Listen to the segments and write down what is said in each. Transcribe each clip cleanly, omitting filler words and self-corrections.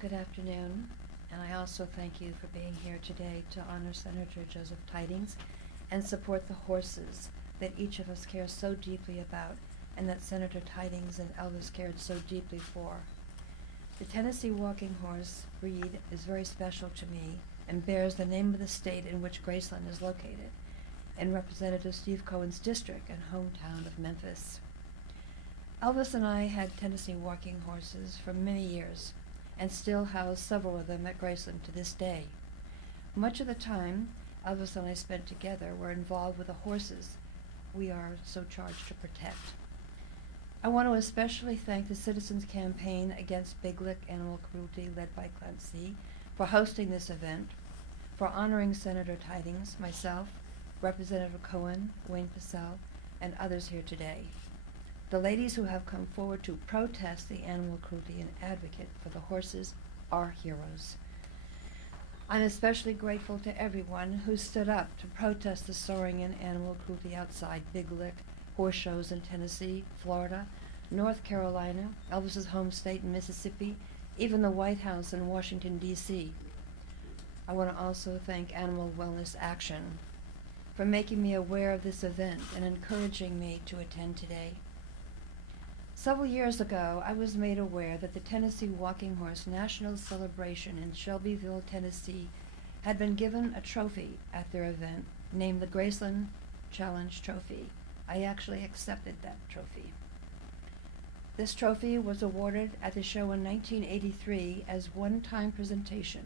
Good afternoon, and I also thank you for being here today to honor Senator Joseph Tydings and support the horses that each of us cares so deeply about and that Senator Tydings and Elvis cared so deeply for. The Tennessee walking horse breed is very special to me and bears the name of the state in which Graceland is located, in Representative Steve Cohen's district and hometown of Memphis. Elvis and I had Tennessee walking horses for many years and still house several of them at Graceland to this day. Much of the time Elvis and I spent together were involved with the horses we are so charged to protect. I want to especially thank the Citizens Campaign Against Big Lick Animal Cruelty led by Clancy for hosting this event, for honoring Senator Tydings, myself, Representative Cohen, Wayne Pacelle, and others here today. The ladies who have come forward to protest the animal cruelty and advocate for the horses are heroes. I'm especially grateful to everyone who stood up to protest the soaring and animal cruelty outside Big Lick horse shows in Tennessee, Florida, North Carolina, Elvis's home state in Mississippi, even the White House in Washington, D.C. I want to also thank Animal Wellness Action for making me aware of this event and encouraging me to attend today. Several years ago, I was made aware that the Tennessee Walking Horse National Celebration in Shelbyville, Tennessee, had been given a trophy at their event named the Graceland Challenge Trophy. I actually accepted that trophy. This trophy was awarded at the show in 1983 as one-time presentation.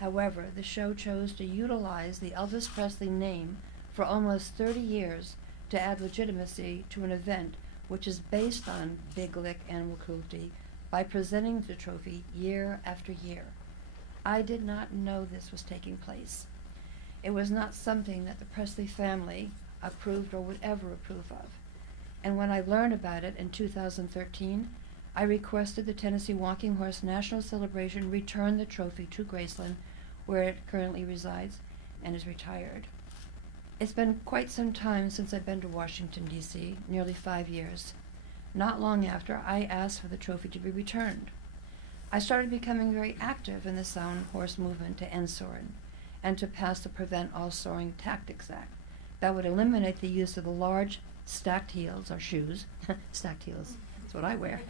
However, the show chose to utilize the Elvis Presley name for almost 30 years to add legitimacy to an event which is based on Big Lick animal cruelty by presenting the trophy year after year. I did not know this was taking place. It was not something that the Presley family approved or would ever approve of. And when I learned about it in 2013, I requested the Tennessee Walking Horse National Celebration return the trophy to Graceland, where it currently resides and is retired. It's been quite some time since I've been to Washington, D.C., nearly 5 years. Not long after, I asked for the trophy to be returned. I started becoming very active in the Sound Horse movement to end soaring and to pass the Prevent All Soaring Tactics Act that would eliminate the use of the large stacked heels, or shoes, stacked heels, that's what I wear,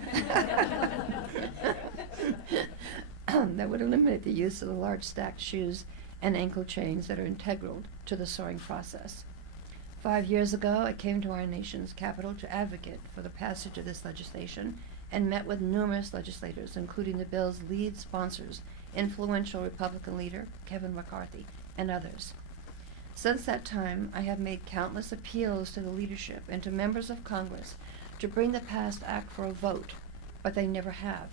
that would eliminate the use of the large stacked shoes and ankle chains that are integral to the soaring process. 5 years ago, I came to our nation's capital to advocate for the passage of this legislation and met with numerous legislators, including the bill's lead sponsors, influential Republican leader Kevin McCarthy, and others. Since that time, I have made countless appeals to the leadership and to members of Congress to bring the passed act for a vote, but they never have,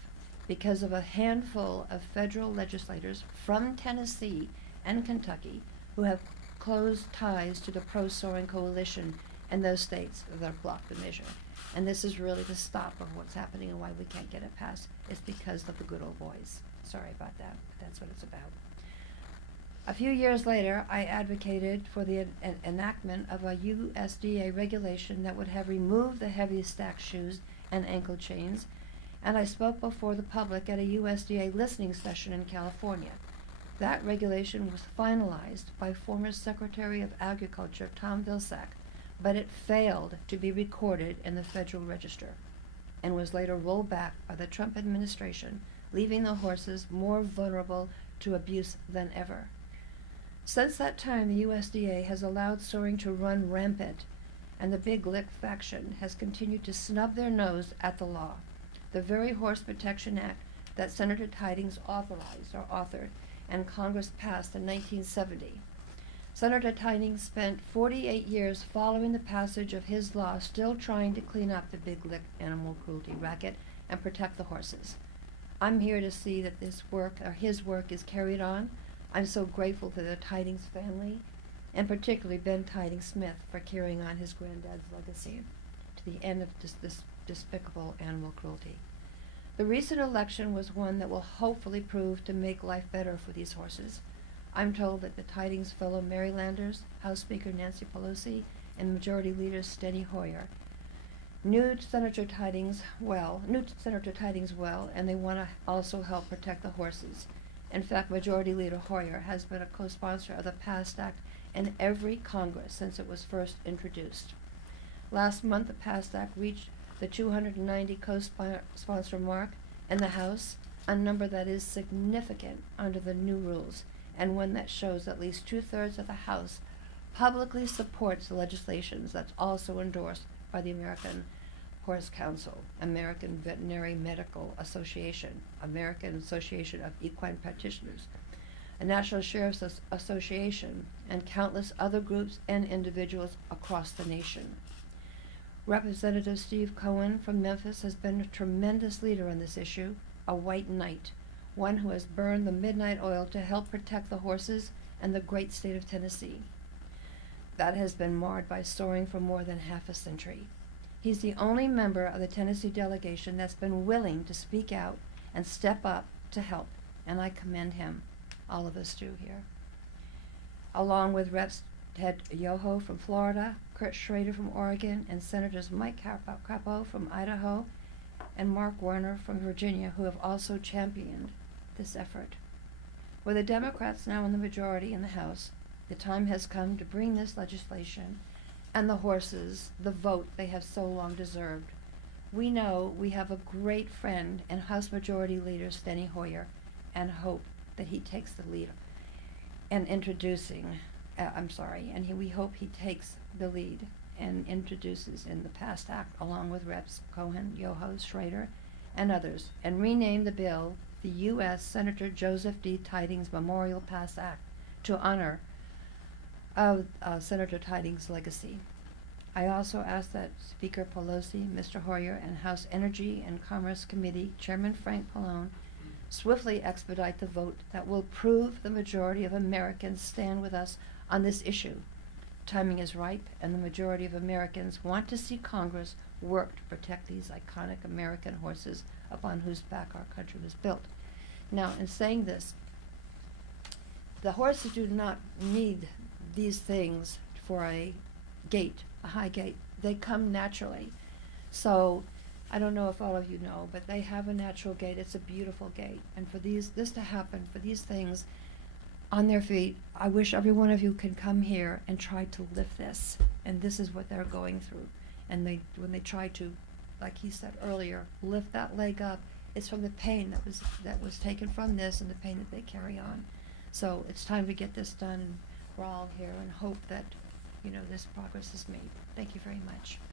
because of a handful of federal legislators from Tennessee and Kentucky who have close ties to the pro-soaring coalition in those states that blocked the measure. And this is really the stop of what's happening and why we can't get it passed. It's because of the good old boys. Sorry about that, but that's what it's about. A few years later, I advocated for the enactment of a USDA regulation that would have removed the heavy stacked shoes and ankle chains, and I spoke before the public at a USDA listening session in California. That regulation was finalized by former Secretary of Agriculture Tom Vilsack, but it failed to be recorded in the Federal Register and was later rolled back by the Trump administration, leaving the horses more vulnerable to abuse than ever. Since that time, the USDA has allowed soaring to run rampant, and the Big Lick faction has continued to snub their nose at the law, the very Horse Protection Act that Senator Tydings authored, and Congress passed in 1970. Senator Tydings spent 48 years following the passage of his law, still trying to clean up the Big Lick animal cruelty racket and protect the horses. I'm here to see that his work is carried on. I'm so grateful to the Tydings family, and particularly Ben Tydings Smith, for carrying on his granddad's legacy to the end of this despicable animal cruelty. The recent election was one that will hopefully prove to make life better for these horses. I'm told that the Tydings fellow Marylanders, House Speaker Nancy Pelosi, and Majority Leader Steny Hoyer, knew Senator Tydings well, and they want to also help protect the horses. In fact, Majority Leader Hoyer has been a co-sponsor of the PAST Act in every Congress since it was first introduced. Last month, the PAST Act reached the 290 co-sponsor mark in the House, a number that is significant under the new rules, and one that shows at least 2/3 of the House publicly supports the legislation that's also endorsed by the American Horse Council, American Veterinary Medical Association, American Association of Equine Practitioners, a National Sheriff's Association, and countless other groups and individuals across the nation. Representative Steve Cohen from Memphis has been a tremendous leader on this issue, a white knight, one who has burned the midnight oil to help protect the horses and the great state of Tennessee that has been marred by soaring for more than half a century. He's the only member of the Tennessee delegation that's been willing to speak out and step up to help, and I commend him. All of us do here. Along with Reps Ted Yoho from Florida, Kurt Schrader from Oregon, and Senators Mike Crapo from Idaho, and Mark Warner from Virginia, who have also championed this effort. With the Democrats now in the majority in the House, the time has come to bring this legislation and the horses the vote they have so long deserved. We know we have a great friend in House Majority Leader Steny Hoyer, and hope that he takes the lead in introducing, we hope he takes the lead and introduces in the PAST Act, along with Reps Cohen, Yoho, Schrader, and others, and rename the bill the U.S. Senator Joseph D. Tydings Memorial PAST Act to honor of Senator Tydings' legacy. I also ask that Speaker Pelosi, Mr. Hoyer, and House Energy and Commerce Committee Chairman Frank Pallone swiftly expedite the vote that will prove the majority of Americans stand with us on this issue. Timing is ripe, and the majority of Americans want to see Congress work to protect these iconic American horses upon whose back our country was built. Now, in saying this, the horses do not need these things for a gait, a high gait. They come naturally. So, I don't know if all of you know, but they have a natural gait. It's a beautiful gait. And for this to happen, for these things on their feet, I wish every one of you can come here and try to lift this. And this is what they're going through. And when they try to, like he said earlier, lift that leg up, it's from the pain that was taken from this and the pain that they carry on. So it's time to get this done, and we're all here and hope that, this progress is made. Thank you very much.